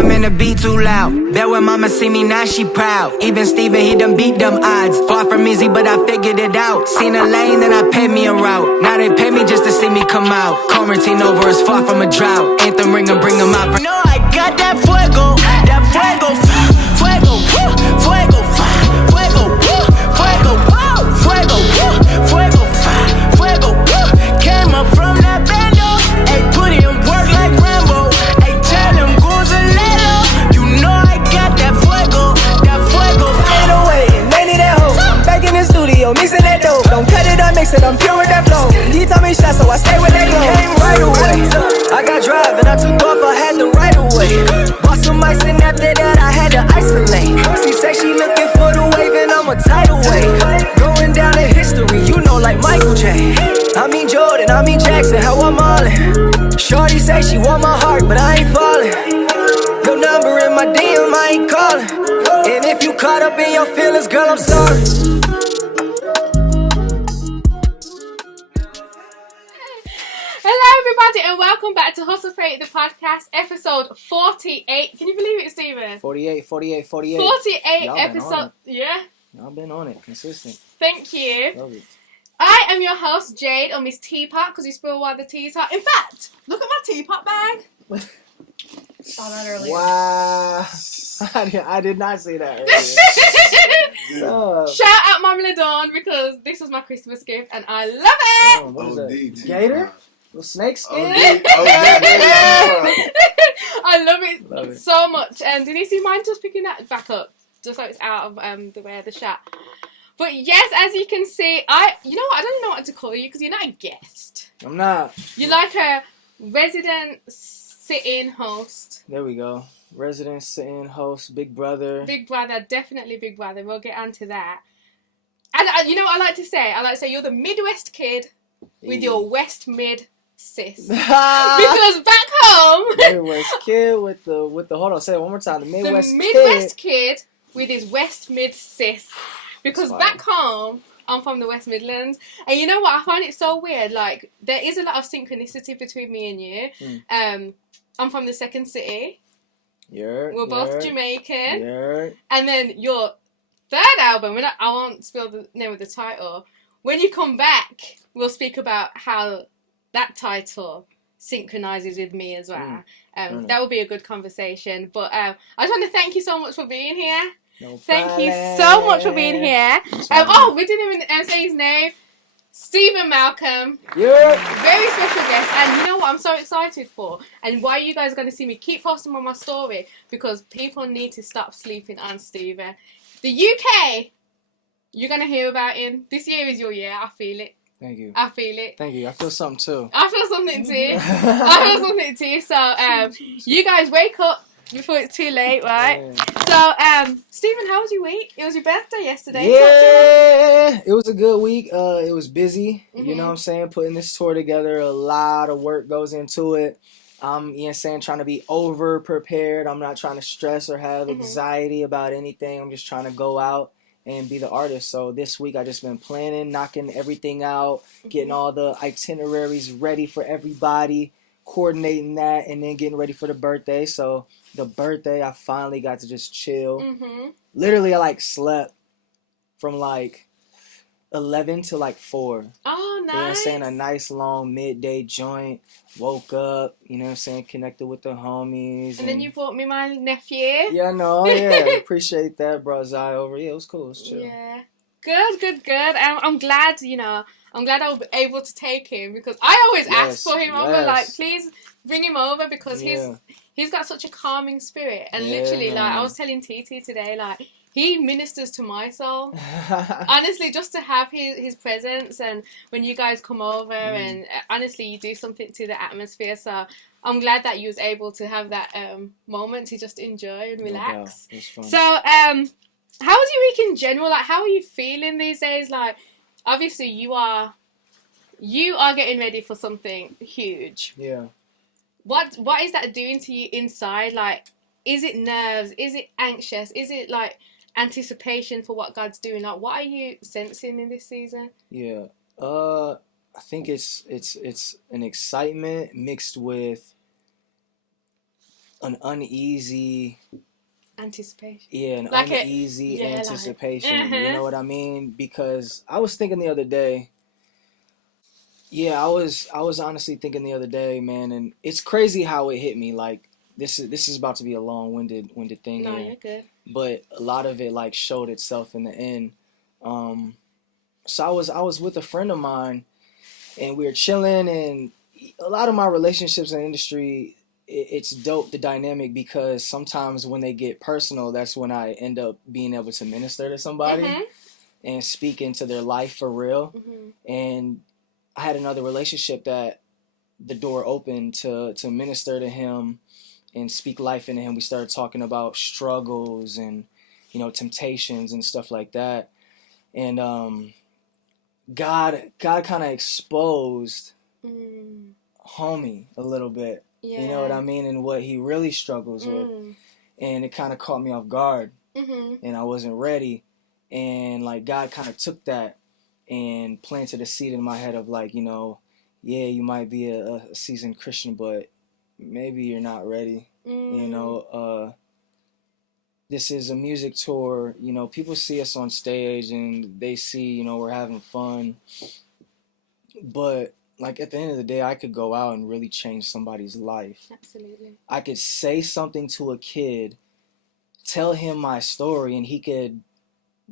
I'm in the beat too loud. Bet when mama see me now she proud. Even Steven, he done beat them odds. Far from easy, but I figured it out. Seen a lane, then I paid me a route. Now they pay me just to see me come out. Quarantine over is far from a drought. Anthem ringer, bring them out. You know I got that fuego, fuego, fuego, fuego, fuego, fuego, fuego, fuego, fuego. Came up from that bando, ayy, put in work like Rambo. Ayy, tell them goons a little. You know I got that fuego, fade away, and they need that hoe. I'm back in the studio, mixing that dope. Don't cut it, I mix it, I'm pure with that flow. He taught me shots, so I stay with that glow. Came right away, I got drive and I took off, I had the right away. Bought some ice and after that I had to isolate. She say she looking for the wave and I'm a tidal wave. Going down in history, you know, like Michael J. I mean Jordan, I mean Jackson, how I'm allin'. Shorty say she want my heart, but I ain't falling. Your number in my DM, I ain't calling. And if you caught up in your feelings, girl, I'm sorry. Hello everybody and welcome back to Hustle Freight, the podcast, episode 48. Can you believe it, Steven? 48. 48 episode. Yeah. Y'all been on it, consistent. Thank you. Love it. I am your host, Jade, or Ms Teapot, because you spell why the T's are. In fact, look at my teapot bag. Saw that earlier. Wow. I did not say that earlier. Shout out Mama LaDawn, because this was my Christmas gift and I love it. Oh, what is that? Gator? Little snake skin? I love it so much. And Denise, do you mind just picking that back up? Just so it's out of the way of the shot. But yes, as you can see, I don't know what to call you because you're not a guest. I'm not. You're like a resident sit-in host. There we go. Resident sit-in host, big brother. Big brother, definitely big brother. We'll get onto that. And you know what I like to say? I like to say you're the Midwest kid with your West Mid sis. Because back home, Midwest kid with the hold on, say it one more time. The Midwest kid with his West Mid sis. Because back home, I'm from the West Midlands, and you know what? I find it so weird. Like there is a lot of synchronicity between me and you. I'm from the second city. We're both Jamaican. And then your third album, I won't spill the name of the title. When you come back, we'll speak about how that title synchronizes with me as well. That will be a good conversation. But I just want to thank you so much for being here. Thank you so much for being here. We didn't even say his name. Steven Malcolm. Yeah. Very special guest. And you know what I'm so excited for? And why you guys are going to see me keep posting on my story? Because people need to stop sleeping on Steven. The UK, you're going to hear about him. This year is your year. I feel it. Thank you. I feel it. Thank you. I feel something too. I feel something too. So, you guys wake up before it's too late, right? Yeah. So, Steven, how was your week? It was your birthday yesterday. Yeah, it was a good week. It was busy. You know what I'm saying? Putting this tour together, a lot of work goes into it. I'm trying to be over prepared. I'm not trying to stress or have anxiety about anything. I'm just trying to go out and be the artist. So this week I just been planning, knocking everything out, getting all the itineraries ready for everybody, coordinating that, and then getting ready for the birthday. So the birthday, I finally got to just chill. Literally, I slept from 11 to 4. Oh, nice. You know what I'm saying? A nice long midday joint. Woke up, you know what I'm saying? Connected with the homies. And then you brought me my nephew. Yeah, no, yeah. Appreciate that. Brought Zai over. Yeah, it was cool. It was chill. Yeah. Good. I'm glad, I'm glad I was able to take him because I always ask for him over, please bring him over because he's got such a calming spirit. And literally, I was telling TT today, he ministers to my soul. Honestly, just to have his presence and when you guys come over and honestly, you do something to the atmosphere. So I'm glad that you was able to have that moment to just enjoy and relax. No, it was fun. So, how was your week in general? How are you feeling these days? Obviously, you are getting ready for something huge. Yeah. What is that doing to you inside? Is it nerves? Is it anxious? Is it anticipation for what God's doing? What are you sensing in this season? Yeah. I think it's an excitement mixed with an uneasy Anticipation. an Like it- uneasy yeah, like- anticipation. You know what I mean? Because I was thinking the other day. Yeah, I was honestly thinking the other day, man, and it's crazy how it hit me. Like this is about to be a winded thing No, here, you're good. but a lot of it like showed itself in the end. So I was with a friend of mine, and we were chilling, and a lot of my relationships in the industry, it's dope the dynamic because sometimes when they get personal, that's when I end up being able to minister to somebody Mhm. and speak into their life for real. Mhm. And I had another relationship that the door opened to minister to him and speak life into him. We started talking about struggles and temptations and stuff like that. And God kind of exposed Mm. homie a little bit. Yeah. You know what I mean? And what he really struggles with. And it kind of caught me off guard. Mhm. And I wasn't ready. And like God kind of took that and planted a seed in my head of like, yeah, you might be a seasoned Christian, but maybe you're not ready. This is a music tour. People see us on stage and they see, we're having fun. But like at the end of the day, I could go out and really change somebody's life. Absolutely. I could say something to a kid, tell him my story, and he could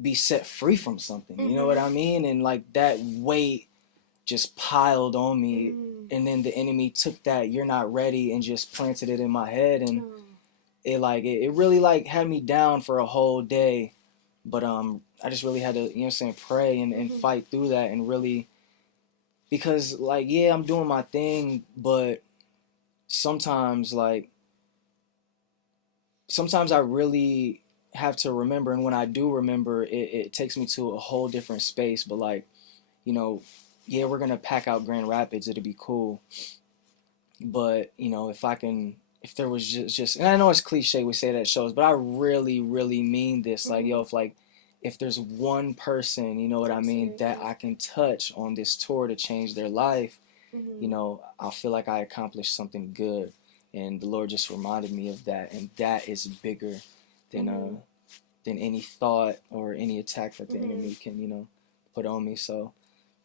be set free from something. You know what I mean? And like that weight just piled on me. And then the enemy took that "you're not ready" and just planted it in my head, and it really like had me down for a whole day. But I just really had to pray and fight through that, and really, because like, yeah, I'm doing my thing, but sometimes I really have to remember, and when I do remember, it takes me to a whole different space. But like, yeah, we're gonna pack out Grand Rapids, it'll be cool. But if there was just, and I know it's cliche we say that at shows, but I really, really mean this. Like, yo, if there's one person, you know what I mean, that I can touch on this tour to change their life, I'll feel like I accomplished something good. And the Lord just reminded me of that, and that is bigger than any thought or any attack that the enemy can put on me. So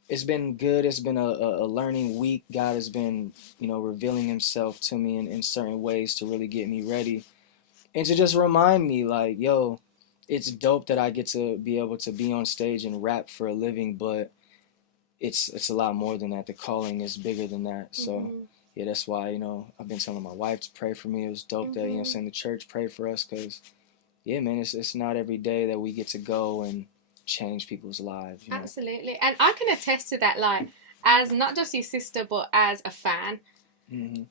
it's been good. It's been a learning week. God has been revealing himself to me in certain ways to really get me ready, and to just remind me like, yo, it's dope that I get to be able to be on stage and rap for a living, but it's a lot more than that. The calling is bigger than that. So yeah, that's why I've been telling my wife to pray for me. It was dope that saying the church prayed for us, because yeah, man, it's not every day that we get to go and change people's lives. Absolutely. And I can attest to that, like, as not just your sister, but as a fan.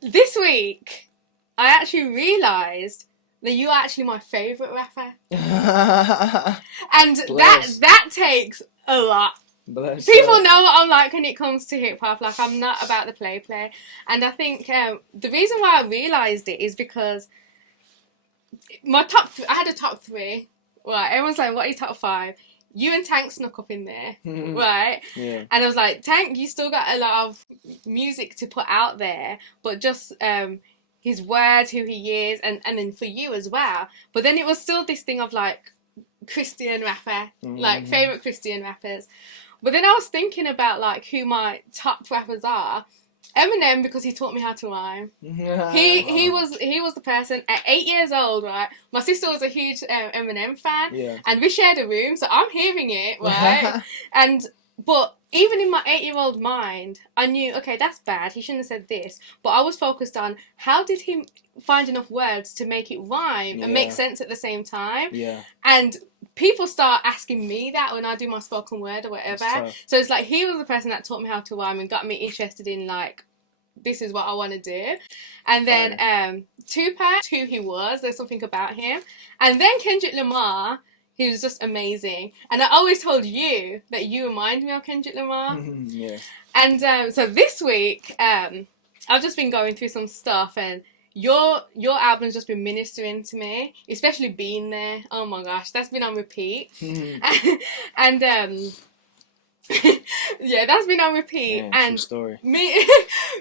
This week, I actually realised that you are actually my favourite rapper. And that takes a lot. People know what I'm like when it comes to hip-hop. Like, I'm not about the play. And I think the reason why I realised it is because I had a top 3. Right, everyone's like, what are your top 5? You and Tank snuck up in there, right? Yeah. And I was like, Tank, you still got a lot of music to put out there, but just his words, who he is, and then for you as well. But then it was still this thing of like Christian rapper, like favourite Christian rappers. But then I was thinking about like who my top rappers are. Eminem, because he taught me how to rhyme. He was the person at 8 years old, right? My sister was a huge Eminem fan, and we shared a room, so I'm hearing it, right? But even in my 8-year-old mind, I knew, okay, that's bad. He shouldn't have said this. But I was focused on how did he find enough words to make it rhyme and make sense at the same time. And people start asking me that when I do my spoken word or whatever. So it's like he was the person that taught me how to rhyme and got me interested in like, this is what I want to do. And then Tupac, who he was, there's something about him. And then Kendrick Lamar, he was just amazing. And I always told you that you remind me of Kendrick Lamar. And so this week, I've just been going through some stuff, and your album's just been ministering to me, especially Being There. Oh my gosh, that's been on repeat. And Yeah, that's been on repeat. Man, and true story. me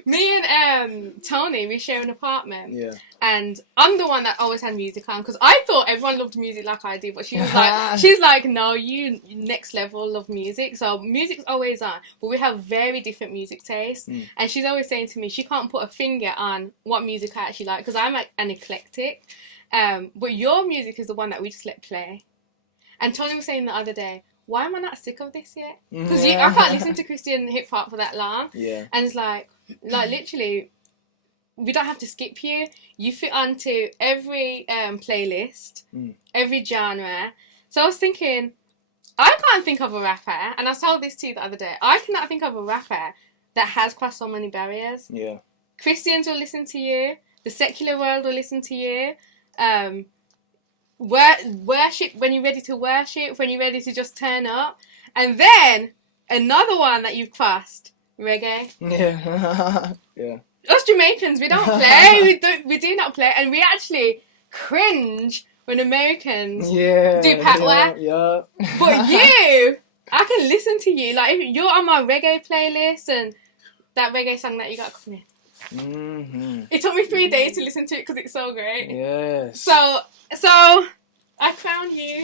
and Tony, we share an apartment. Yeah. And I'm the one that always had music on because I thought everyone loved music like I do, but she's like, no, you next level love music. So music's always on, but we have very different music tastes. And she's always saying to me she can't put a finger on what music I actually like because I'm like an eclectic. But your music is the one that we just let play. And Tony was saying the other day, why am I not sick of this yet? Because I can't listen to Christian hip hop for that long. Yeah. And it's like literally, we don't have to skip you. You fit onto every playlist, every genre. So I was thinking, I can't think of a rapper, and I told this to you the other day, I cannot think of a rapper that has crossed so many barriers. Yeah. Christians will listen to you. The secular world will listen to you. Worship, when you're ready to worship, when you're ready to just turn up. And then, another one that you've crossed, reggae. Yeah. Yeah. Us Jamaicans, we don't play. we do not play. And we actually cringe when Americans do patois. Yeah. But you, I can listen to you. Like, if you're on my reggae playlist and that reggae song that you got coming in. Mm-hmm. It took me 3 days to listen to it because it's so great. Yes. So I found you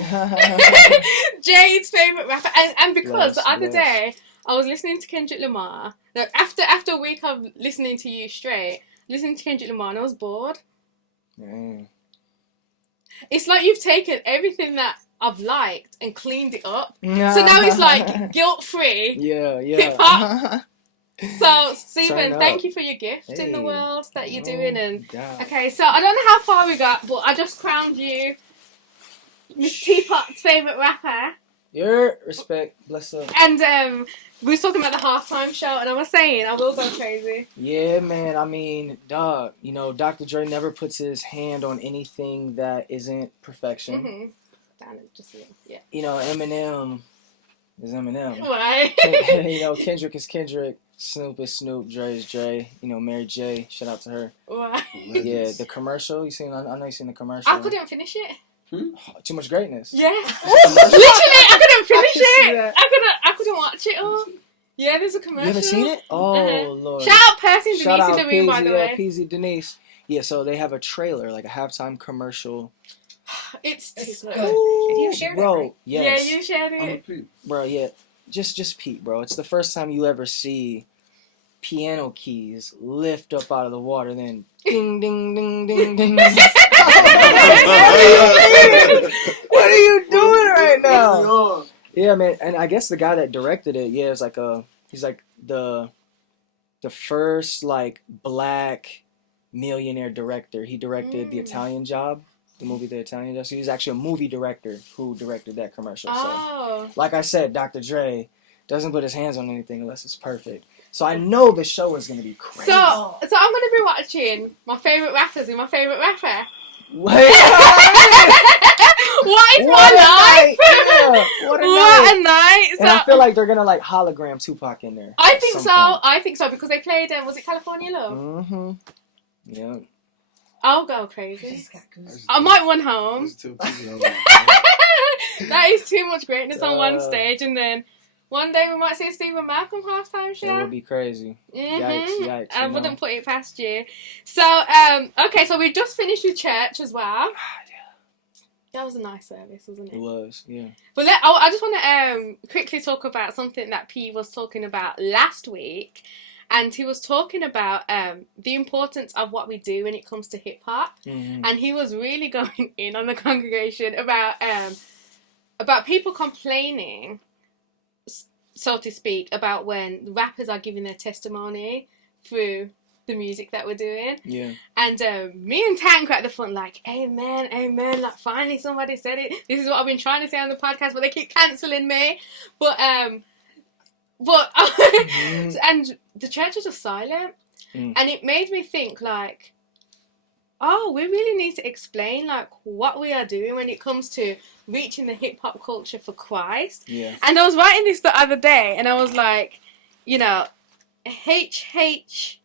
Jade's favourite rapper. And because the other day I was listening to Kendrick Lamar. Like, after a week of listening to you straight, listening to Kendrick Lamar, and I was bored. It's like you've taken everything that I've liked and cleaned it up. So now it's like guilt-free hip-hop. So, Steven, thank you for your gift in the world that you're doing. And okay, so I don't know how far we got, but I just crowned you Ms Teapot's favourite rapper. Your respect, bless up. And we were talking about the halftime show, and I was saying I will go crazy. Yeah, man. I mean, dog. You know, Dr. Dre never puts his hand on anything that isn't perfection. Yeah. You know, Eminem is Eminem. Why? You know, Kendrick is Kendrick. Snoop is Snoop. Dre is Dre. You know, Mary J. Shout out to her. Why? Yeah, the commercial. I know you seen the commercial. I couldn't finish it. Too much greatness. Yeah. Literally, I couldn't finish it. I couldn't watch it all. Yeah, there's a commercial. You haven't seen it? Oh, Lord. Shout out Percy and Denise in the room, by the way. Peasy Denise. Yeah, so they have a trailer, like a halftime commercial. It's good. You shared it, right? Yes. Yeah, you shared it. Bro, yeah. Just peep, bro. It's the first time you ever see piano keys lift up out of the water, then ding, ding, ding, ding, ding. What are you doing right now? Yeah, man. And I guess the guy that directed it, he's like the first like black millionaire director. He directed The Italian Job. The movie The Italian Job. So he's actually a movie director who directed that commercial. So, like I said, Dr. Dre doesn't put his hands on anything unless it's perfect. So I know the show is going to be crazy. So I'm going to be watching my favourite rappers and my favourite rapper. What is my life? Yeah, what a night. So, and I feel like they're going to like hologram Tupac in there. I think so because they played, was it California Love? Mm-hmm. Yeah. I'll go crazy. I might run home. That is too much greatness on one stage, and then one day we might see a Steven Malcolm halftime show. That would be crazy. Yikes. I wouldn't put it past you. So, okay, so we just finished with church as well. That was a nice service, wasn't it? It was, yeah. But I just want to quickly talk about something that P was talking about last week. And he was talking about the importance of what we do when it comes to hip-hop. Mm-hmm. And he was really going in on the congregation about people complaining, so to speak, about when rappers are giving their testimony through the music that we're doing. Yeah. And me and Tank were at the front like, amen, amen, like finally somebody said it. This is what I've been trying to say on the podcast, but they keep cancelling me. But and the church was just silent. And it made me think like, oh, we really need to explain like what we are doing when it comes to reaching the hip hop culture for Christ. Yeah. And I was writing this the other day and I was like, you know, HHC,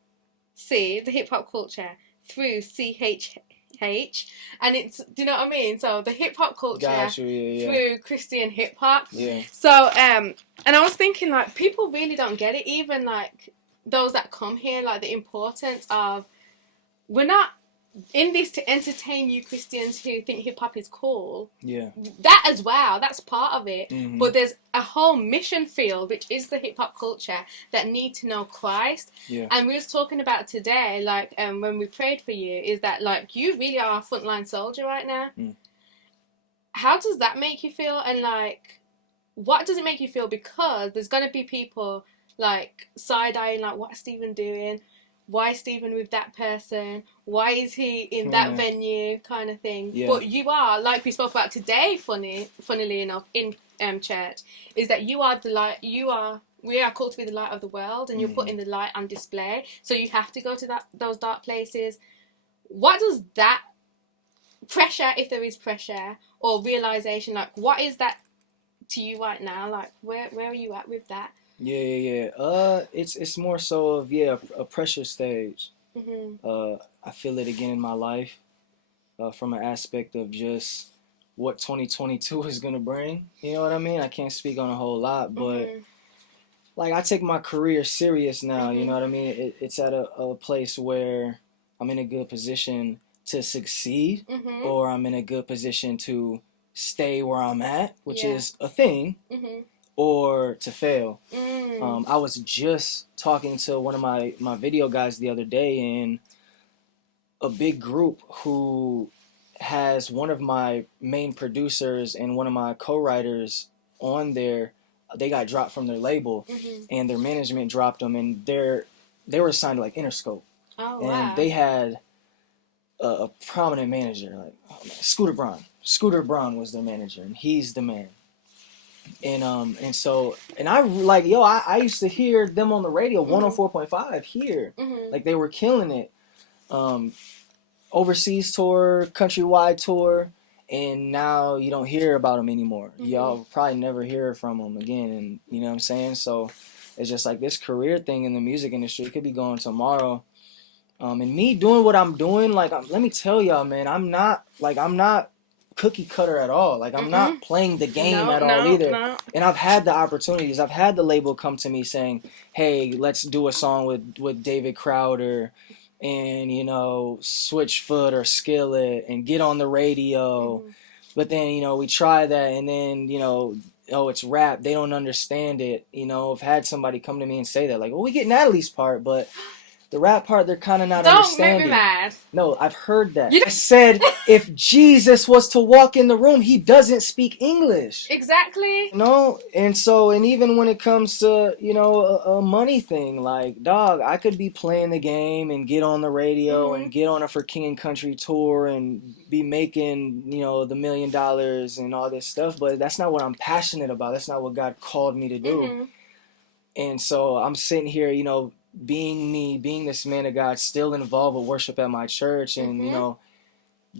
the hip hop culture, through CHH CHH, and it's, do you know what I mean? So the hip hop culture through Christian hip hop. Yeah. So and I was thinking, like, people really don't get it, even like those that come here, like the importance of, we're not in this to entertain you Christians who think hip hop is cool. Yeah. That as well, that's part of it. Mm-hmm. But there's a whole mission field, which is the hip hop culture, that need to know Christ. Yeah. And we was talking about today, like, when we prayed for you, is that, like, you really are a frontline soldier right now. Mm. How does that make you feel? And, like, what does it make you feel? Because there's going to be people, like, side-eyeing, like, what's Steven doing? Why is Steven with that person? Why is he in that venue, kind of thing? Yeah. But you are, like we spoke about today, funnily enough, in church, is that you are the light. We are called to be the light of the world, and you're putting the light on display. So you have to go to those dark places. What does that pressure, if there is pressure, or realization, like, what is that to you right now? Like, where are you at with that? Yeah. It's more so of a pressure stage. Mm-hmm. I feel it again in my life, from an aspect of just what 2022 is gonna bring. You know what I mean? I can't speak on a whole lot, but like, I take my career serious now. You know what I mean? It's at a place where I'm in a good position to succeed, or I'm in a good position to stay where I'm at, which is a thing. Or to fail. I was just talking to one of my video guys the other day, in a big group who has one of my main producers and one of my co-writers on there. They got dropped from their label, and their management dropped them, and they were assigned to, like, Interscope. Oh, and wow. They had a prominent manager, like, Scooter Braun. Scooter Braun was their manager, and he's the man. And I like, I used to hear them on the radio, 104.5 here. Like, they were killing it. Overseas tour, countrywide tour, and now you don't hear about them anymore. Y'all probably never hear from them again, and you know what I'm saying? So it's just like this career thing in the music industry, it could be going tomorrow. And me doing what I'm doing, like, let me tell y'all, man, I'm not cookie cutter at all. Like, I'm not playing the game at all either. No. And I've had the opportunities. I've had the label come to me saying, hey, let's do a song with David Crowder and, you know, Switchfoot or Skillet and get on the radio. But then, you know, we try that, and then, you know, oh, it's rap. They don't understand it. You know, I've had somebody come to me and say that, like, well, we get Natalie's part, but the rap part, they're kind of not understanding. Don't make me mad. No, I've heard that. I said, if Jesus was to walk in the room, he doesn't speak English. Exactly. No, and even when it comes to, you know, a money thing, like, dog, I could be playing the game and get on the radio and get on a For King and Country tour and be making, you know, the $1 million and all this stuff, but that's not what I'm passionate about. That's not what God called me to do. And so I'm sitting here, you know, being this man of God, still involved with worship at my church, and you know,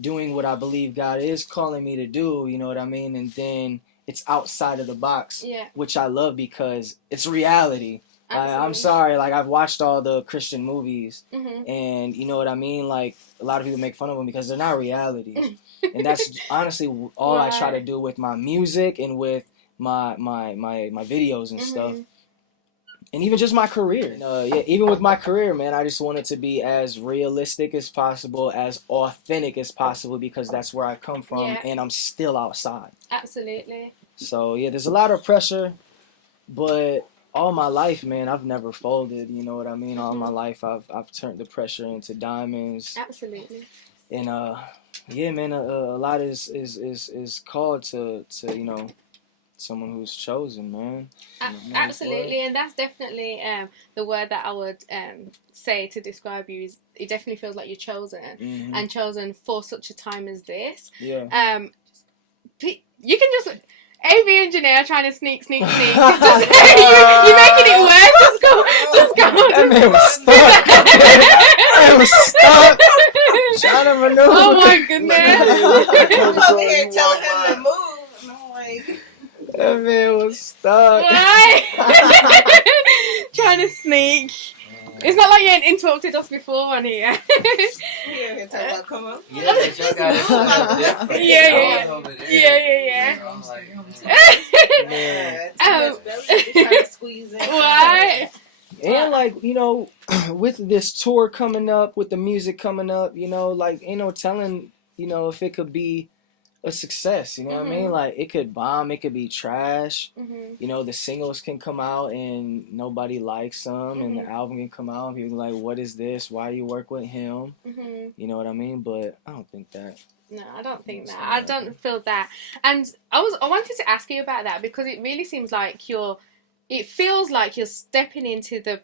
doing what I believe God is calling me to do, you know what I mean? And then it's outside of the box, which I love because it's reality. I'm sorry, like, I've watched all the Christian movies, and you know what I mean? Like, a lot of people make fun of them because they're not reality. And that's honestly all I try to do with my music and with my videos and stuff. And even just my career. Even with my career, man, I just want it to be as realistic as possible, as authentic as possible, because that's where I come from, and I'm still outside. Absolutely. So, there's a lot of pressure, but all my life, man, I've never folded, you know what I mean? All my life, I've turned the pressure into diamonds. Absolutely. And, man, a lot is called to, you know, someone who's chosen, man. Absolutely, and that's definitely the word that I would say to describe you is, it definitely feels like you're chosen, and chosen for such a time as this. You can just AV engineer trying to sneak. You're making it worse. Just go. That man was stuck. Trying to maneuver. Oh my goodness. I'm over here telling him to move, and I'm like, that man was stuck. Trying to sneak. It's not like you ain't interrupted us before on here. Here, talking about come on. Yeah, but y'all got it different. Yeah. I'm like, Trying to squeeze in. Right. And like, you know, with this tour coming up, with the music coming up, you know, like ain't no telling, you know, if it could be a success, you know what I mean? Like it could bomb, it could be trash. You know, the singles can come out and nobody likes them, and the album can come out and people are like, what is this? Why you work with him? You know what I mean? But I don't think that. No, I don't think that. I don't feel that. And I wanted to ask you about that because it really seems like it feels like you're stepping into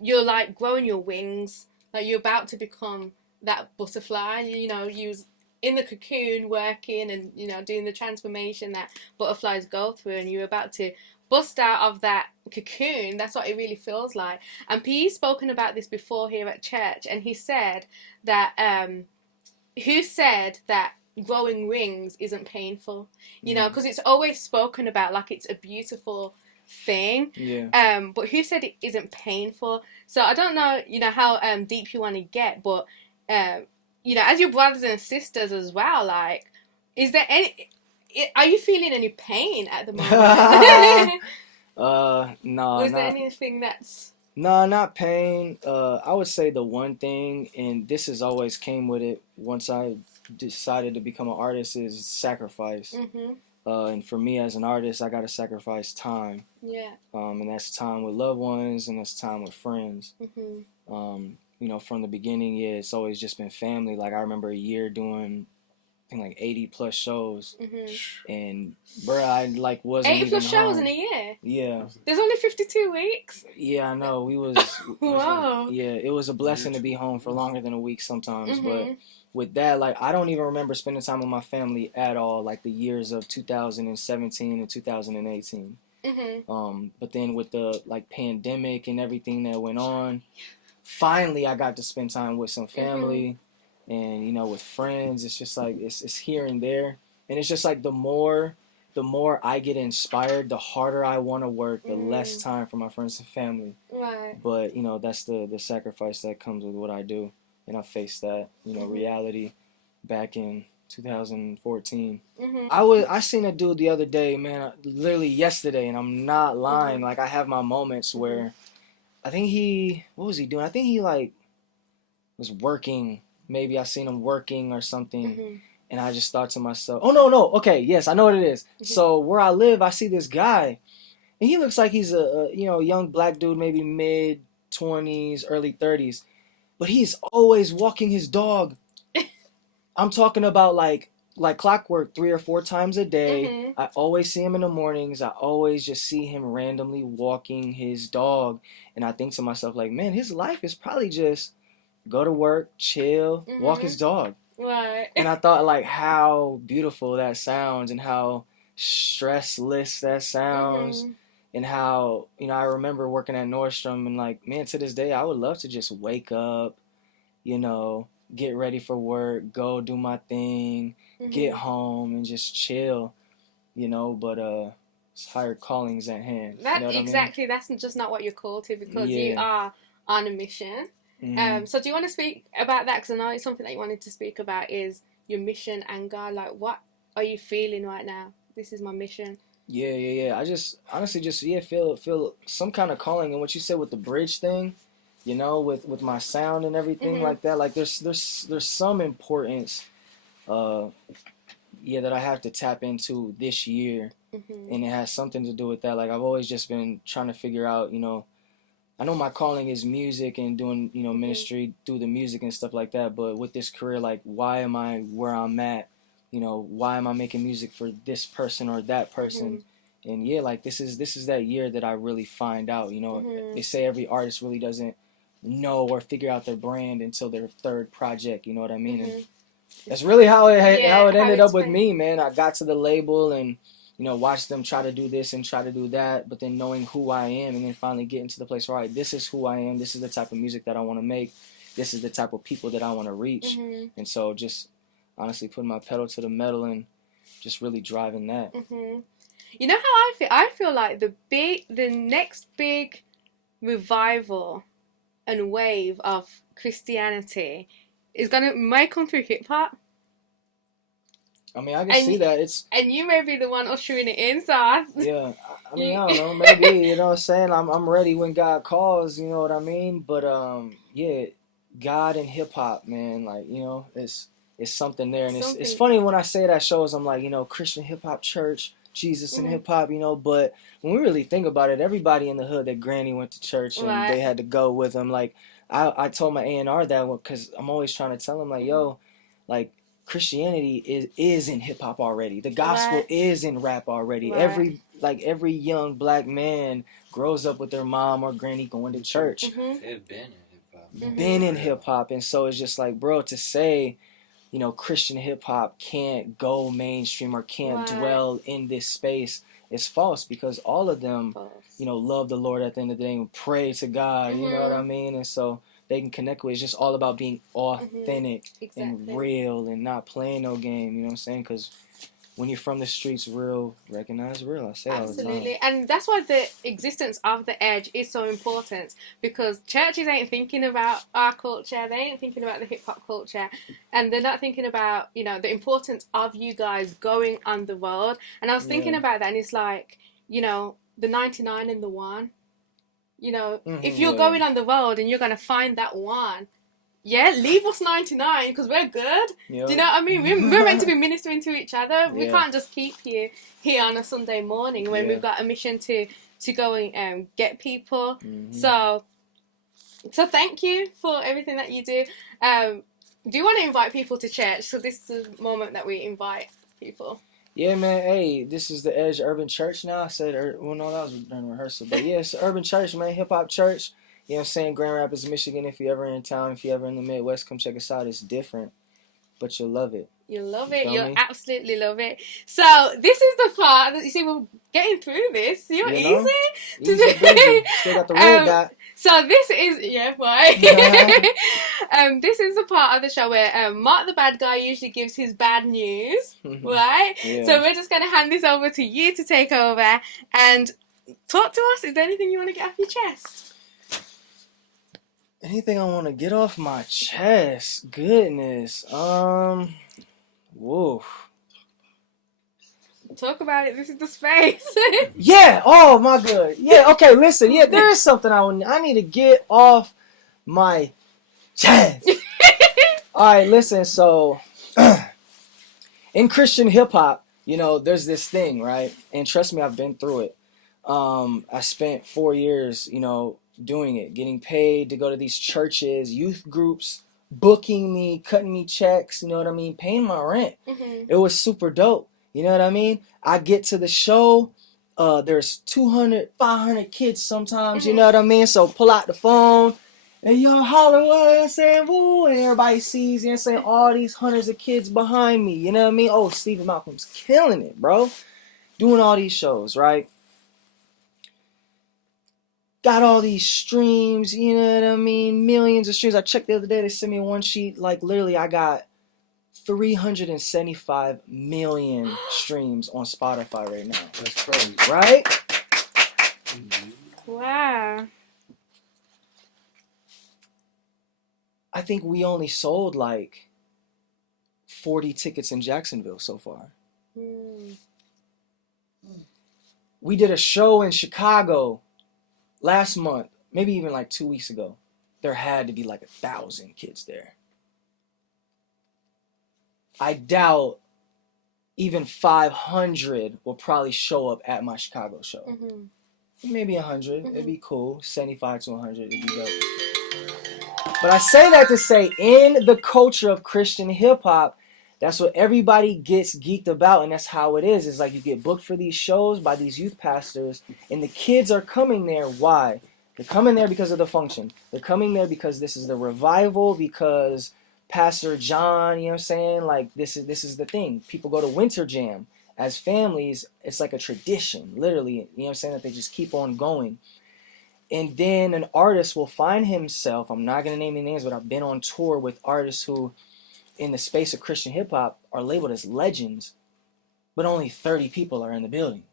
you're like growing your wings, like you're about to become that butterfly, you know, you're in the cocoon working and, you know, doing the transformation that butterflies go through, and you're about to bust out of that cocoon. That's what it really feels like. And P's spoken about this before here at church, and he said that who said that growing wings isn't painful, you know, because it's always spoken about like it's a beautiful thing, but who said it isn't painful? So I don't know, you know, how deep you want to get, but you know, as your brothers and sisters as well, like, is there are you feeling any pain at the moment? No. Or is there anything that's... No, not pain. I would say the one thing, and this has always came with it once I decided to become an artist, is sacrifice. And for me as an artist, I got to sacrifice time. Yeah. And that's time with loved ones, and that's time with friends. You know, from the beginning, it's always just been family. Like, I remember a year doing, I think, like 80 plus shows. And, bruh, I, like, wasn't 80 even plus shows home. in a year? Yeah. There's only 52 weeks? Yeah, I know. We was... Wow. Yeah, it was a blessing to be home for longer than a week sometimes. But with that, like, I don't even remember spending time with my family at all, like, the years of 2017 and 2018. But then with the, like, pandemic and everything that went on... Finally, I got to spend time with some family and, you know, with friends. It's just like, it's here and there. And it's just like the more I get inspired, the harder I want to work, the less time for my friends and family. Right. But, you know, that's the sacrifice that comes with what I do. And I faced that, you know, reality back in 2014. I seen a dude the other day, man, literally yesterday, and I'm not lying. Like, I have my moments where... I think what was he doing? I think he, like, was working. Maybe I seen him working or something. And I just thought to myself, oh, no. Okay, yes, I know what it is. So where I live, I see this guy. And he looks like he's a you know, young black dude, maybe mid-20s, early 30s. But he's always walking his dog. I'm talking about, like clockwork, 3 or 4 times a day. I always see him in the mornings. I always just see him randomly walking his dog. And I think to myself, like, man, his life is probably just go to work, chill, walk his dog. Right. And I thought, like, how beautiful that sounds and how stressless that sounds. And how, you know, I remember working at Nordstrom and, like, man, to this day, I would love to just wake up, you know, get ready for work, go do my thing, get home and just chill, you know, but it's higher callings at hand. That, you know exactly, I mean? That's just not what you're called to, because you are on a mission. So do you want to speak about that? Because I know it's something that you wanted to speak about is your mission and God. Like, what are you feeling right now? This is my mission. Yeah. I just honestly just feel some kind of calling. And what you said with the bridge thing, you know, with my sound and everything like that. Like there's some importance, that I have to tap into this year, and it has something to do with that. Like I've always just been trying to figure out, you know, I know my calling is music and doing, you know, ministry through the music and stuff like that. But with this career, like, why am I where I'm at? You know, why am I making music for this person or that person? And yeah, like this is that year that I really find out. You know, they say every artist really doesn't know or figure out their brand until their third project. You know what I mean? And that's really how it ended up with me, man. I got to the label and, you know, watched them try to do this and try to do that, but then knowing who I am and then finally getting to the place where, all right, this is who I am. This is the type of music that I want to make. This is the type of people that I want to reach. And so just honestly putting my pedal to the metal and just really driving that. You know how I feel? I feel like the next big revival and wave of Christianity might come through hip hop. I mean, I can see that. And you may be the one ushering it in, so yeah. I mean, I don't know. Maybe, you know what I'm saying? I'm ready when God calls, you know what I mean? But yeah, God and hip hop, man, like, you know, it's something there. And it's funny when I say that shows, I'm like, you know, Christian hip hop church, Jesus and hip hop, you know, but when we really think about it, everybody in the hood that Granny went to church and they had to go with him. Like, I told my A&R that because I'm always trying to tell him, like, yo, like, Christianity is in hip hop already. The gospel is in rap already. Every young black man grows up with their mom or granny going to church. They've been in hip hop. Been in hip hop, and so it's just like, bro, to say, you know, Christian hip hop can't go mainstream or can't dwell in this space is false, because all of them, you know, love the Lord at the end of the day and pray to God. You know what I mean? And so they can connect with it. It's just all about being authentic and real and not playing no game. You know what I'm saying? Because when you're from the streets, real, recognize real. I say all the time. Absolutely. And that's why the existence of the Edge is so important, because churches ain't thinking about our culture. They ain't thinking about the hip-hop culture. And they're not thinking about, you know, the importance of you guys going on the road. And I was thinking about that, and it's like, you know, the 99 and the 1. You know, if you're going on the road and you're going to find that 1, leave us 99 because we're good. Yep. Do you know what I mean? We're meant to be ministering to each other. We can't just keep you here on a Sunday morning when we've got a mission to go and get people. So thank you for everything that you do. Do you want to invite people to church? So this is the moment that we invite people. Yeah, man. Hey, this is the Edge Urban Church now. I said, well, no, that was during rehearsal. But yeah, it's an urban church, man. Hip-hop church. You know what I'm saying? Grand Rapids, Michigan. If you're ever in town, if you're ever in the Midwest, come check us out. It's different, but you'll love it. You'll love it. You'll absolutely love it. So this is the part that, you see, we're getting through this. You're easy to do. Still got the red dot. So this is, this is the part of the show where Mark the bad guy usually gives his bad news, right? Yeah. So we're just going to hand this over to you to take over and talk to us. Is there anything you want to get off your chest? Anything I want to get off my chest? Goodness. Whoa. Talk about it. This is the space. Yeah. Oh my God. Yeah. Okay. Listen. Yeah. There is something I need to get off my chest. All right. Listen. So, in Christian hip hop, you know, there's this thing, right? And trust me, I've been through it. I spent 4 years, you know, doing it, getting paid to go to these churches, youth groups, booking me, cutting me checks, you know what I mean, paying my rent. It was super dope, you know what I mean? I get to the show, there's 200, 500 kids sometimes, you know what I mean? So pull out the phone, and y'all holler, what I'm saying, woo, and everybody sees, you know what I'm saying, all these hundreds of kids behind me, you know what I mean? Oh, Steven Malcolm's killing it, bro. Doing all these shows, right? Got all these streams, you know what I mean? Millions of streams. I checked the other day, they sent me one sheet. Like, literally, I got 375 million streams on Spotify right now. That's crazy. Right? Wow. I think we only sold like 40 tickets in Jacksonville so far. We did a show in Chicago last month, maybe even like 2 weeks ago. There had to be like 1,000 kids there. I doubt even 500 will probably show up at my Chicago show. Maybe 100. It'd be cool. 75 to 100. It'd be dope. But I say that to say, in the culture of Christian hip hop, that's what everybody gets geeked about, and that's how it is. It's like you get booked for these shows by these youth pastors, and the kids are coming there. Why? They're coming there because of the function. They're coming there because this is the revival, because Pastor John, you know what I'm saying? Like, this is the thing. People go to Winter Jam. As families, it's like a tradition, literally, you know what I'm saying, that they just keep on going. And then an artist will find himself, I'm not going to name any names, but I've been on tour with artists who, in the space of Christian hip-hop, are labeled as legends, but only 30 people are in the building.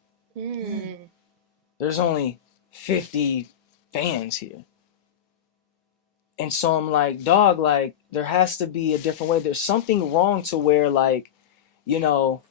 There's only 50 fans here. And so I'm like, dog, like, there has to be a different way. There's something wrong to where, like, you know,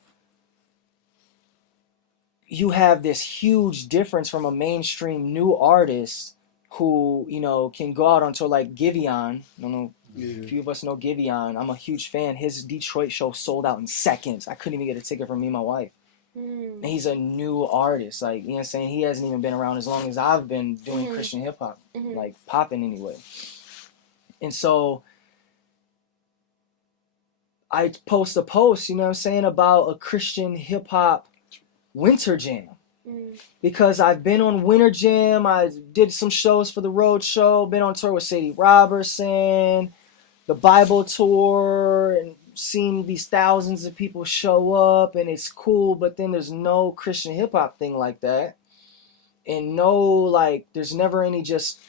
you have this huge difference from a mainstream new artist who, you know, can go out on tour like Giveon. I don't know, a few of us know Giveon. I'm a huge fan. His Detroit show sold out in seconds. I couldn't even get a ticket for me and my wife. And he's a new artist. Like, you know what I'm saying? He hasn't even been around as long as I've been doing Christian hip-hop. Like, popping anyway. And so I post a post, you know what I'm saying, about a Christian hip-hop winter jam. Because I've been on Winter Jam, I did some shows for the Road Show, been on tour with Sadie Robertson, the Bible Tour, and seen these thousands of people show up, and it's cool, but then there's no Christian hip-hop thing like that. And no, like, there's never any just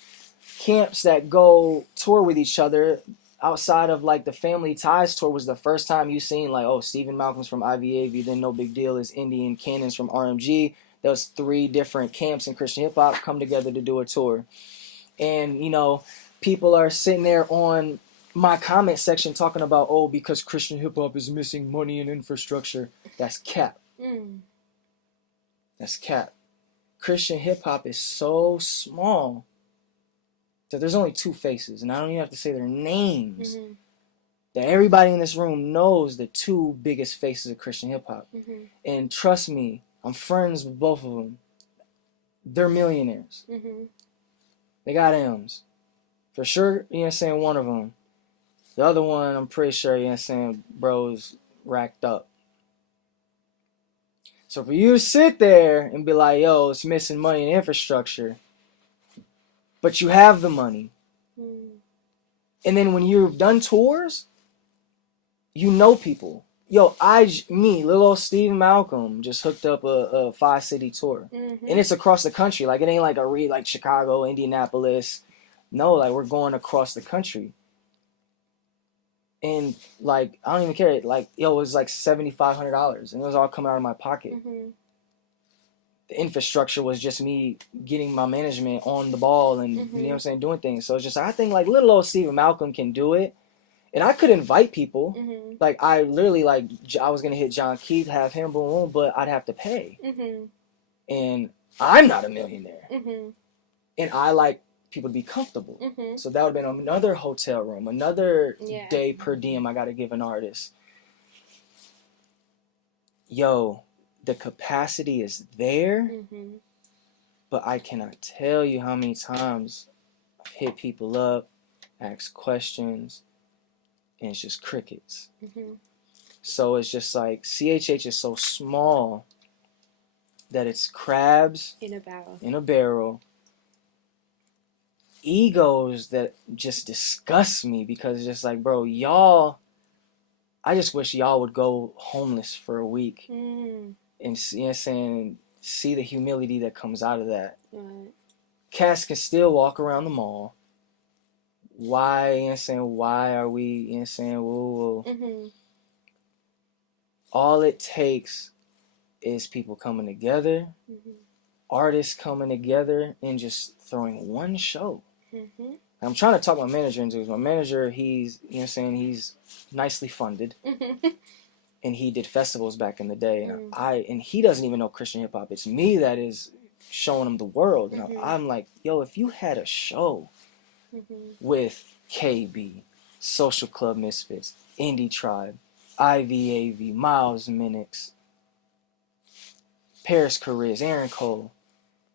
camps that go tour with each other outside of, like, the Family Ties tour was the first time you seen, like, oh, Steven Malcolm's from IVAV, then No Big Deal is Indian Cannon's from RMG. Those 3 different camps in Christian hip-hop come together to do a tour. And, you know, people are sitting there on my comment section talking about, oh, because Christian hip-hop is missing money and infrastructure. That's cap. That's cap. Christian hip-hop is so small that there's only 2 faces, and I don't even have to say their names, that everybody in this room knows the 2 biggest faces of Christian hip-hop. And trust me, I'm friends with both of them. They're millionaires. They got M's. For sure, you know what I'm saying, one of them. The other one, I'm pretty sure, you know what I'm saying, bro's racked up. So for you to sit there and be like, yo, it's missing money and infrastructure, but you have the money. And then when you've done tours, you know people. Yo, little old Steven Malcolm just hooked up a 5-city tour. And it's across the country. Like, it ain't like like Chicago, Indianapolis. No, like, we're going across the country. And, like, I don't even care. Like, yo, it was like $7,500. And it was all coming out of my pocket. The infrastructure was just me getting my management on the ball and, you know what I'm saying, doing things. So it's just, I think, like, little old Steven Malcolm can do it. And I could invite people. Like, I literally, like, I was going to hit John Keith, have him, boom, boom, but I'd have to pay. And I'm not a millionaire. And I like people to be comfortable. So that would have been another hotel room, another day per diem I got to give an artist. Yo, the capacity is there, but I cannot tell you how many times I've hit people up, asked questions, and it's just crickets. So it's just like, CHH is so small that it's crabs in a barrel. Egos that just disgust me, because it's just like, bro, y'all, I just wish y'all would go homeless for a week and, you know what I'm saying, see the humility that comes out of that. Cats can still walk around the mall. Why, you know what I'm saying, why are we, you know what I'm saying, whoa. All it takes is people coming together, artists coming together, and just throwing one show. I'm trying to talk my manager into it. My manager, he's, you know what I'm saying, he's nicely funded. And he did festivals back in the day. And he doesn't even know Christian hip hop. It's me that is showing him the world. And I'm like, yo, if you had a show with KB, Social Club Misfits, Indie Tribe, IVAV, Miles Minix, Paris Carriz, Aaron Cole,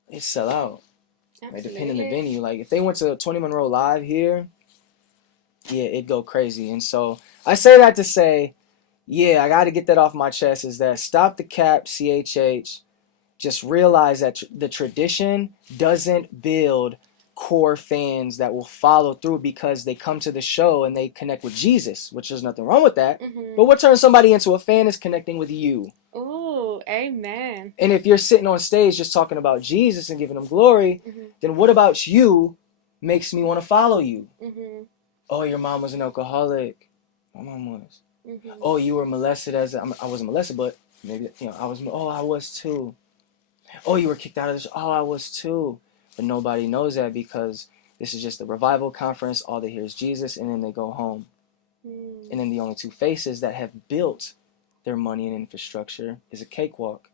they sell out. Like, depending on the venue. Like, if they went to 20 Monroe Live here, yeah, it'd go crazy. And so I say that to say, yeah, I got to get that off my chest, is that stop the cap, CHH. Just realize that the tradition doesn't build core fans that will follow through because they come to the show and they connect with Jesus, which there's nothing wrong with that. But what turns somebody into a fan is connecting with you. Ooh, amen. And if you're sitting on stage just talking about Jesus and giving him glory, then what about you makes me want to follow you? Oh, your mom was an alcoholic. My mom was. Oh, you were molested I wasn't molested, but maybe, you know, I was too. Oh, you were kicked out of this. Oh, I was too. But nobody knows that because This is just a revival conference. All they hear is Jesus, and then they go home. And then the only two faces that have built their money and infrastructure is a cakewalk.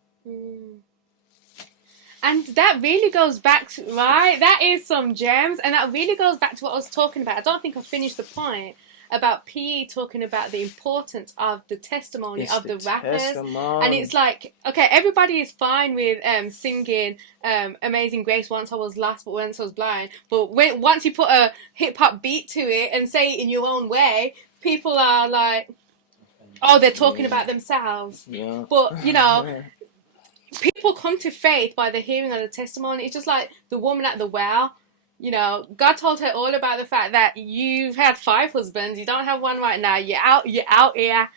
And that really goes back to, right? That is some gems. And that really goes back to what I was talking about. I don't think I finished the point about PE talking about the importance of the testimony of the rappers. And it's like, okay, everybody is fine with singing Amazing Grace, once I was lost, but once I was blind. But once you put a hip-hop beat to it and say it in your own way, people are like, oh, they're talking about themselves. Yeah. But, you know, people come to faith by the hearing of the testimony. It's just like the woman at the well. You know, God told her all about the fact that you've had 5 husbands, you don't have one right now, you're out here.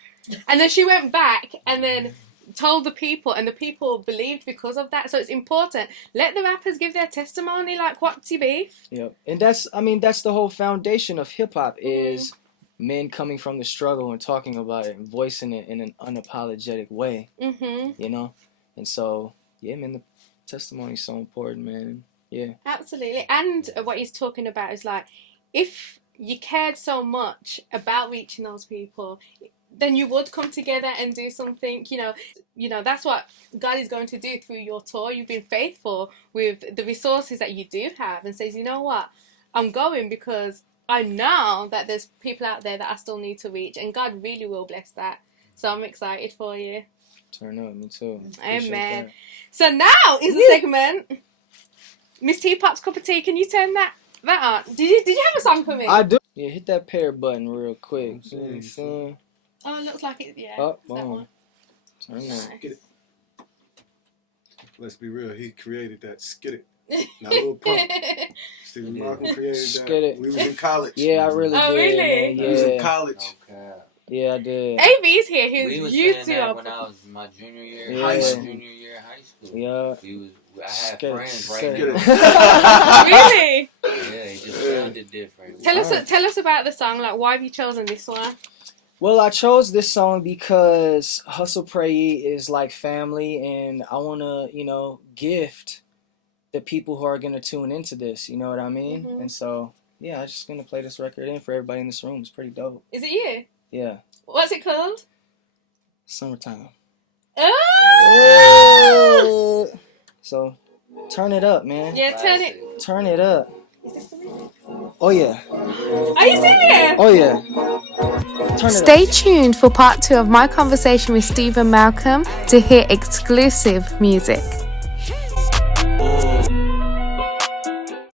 And then she went back and then told the people, and the people believed because of that. So it's important. Let the rappers give their testimony, like, what's your beef? Yep. And that's the whole foundation of hip-hop is men coming from the struggle and talking about it and voicing it in an unapologetic way. You know? And so, yeah, man, the testimony's so important, man. Yeah. Absolutely. And what he's talking about is like, if you cared so much about reaching those people, then you would come together and do something. You know, that's what God is going to do through your tour. You've been faithful with the resources that you do have, and says, you know what, I'm going because I know that there's people out there that I still need to reach, and God really will bless that. So I'm excited for you. Turn up, me too. Amen. So now is the segment, Ms Teapot's Cup of Tea. Can you turn that on? Did you have a song for me? I do. Yeah, hit that pair button real quick. Oh, it looks like it. Yeah. Oh, that one. Turn Nice. Skid it. Let's be real. He created that. Skid it. Not a little pump. Steven Malcolm created Skid that. it. We was in college. Yeah, I really Oh, did. really? Man. We was in Yeah. college. Okay. Yeah, I did. AB's here. We Who's was you saying two that are. when I was in my junior year, Yeah. high school. Junior year of high school. Yeah. I had Skid it, friends right skid there. it. Really? Yeah, it just sounded different. Tell us about the song. Like, why have you chosen this one? Well, I chose this song because Hustle Pray Eat is like family, and I want to, gift the people who are going to tune into this, you know what I mean? And so, yeah, I'm just going to play this record in for everybody in this room. It's pretty dope. Is it you? Yeah. What's it called? Summertime. Oh! So, turn it up, man. Yeah, turn it. Turn it up. Is this the music? Oh, yeah. Are you serious? Oh, yeah. Turn it Stay tuned for part 2 of my conversation with Steven Malcolm to hear exclusive music.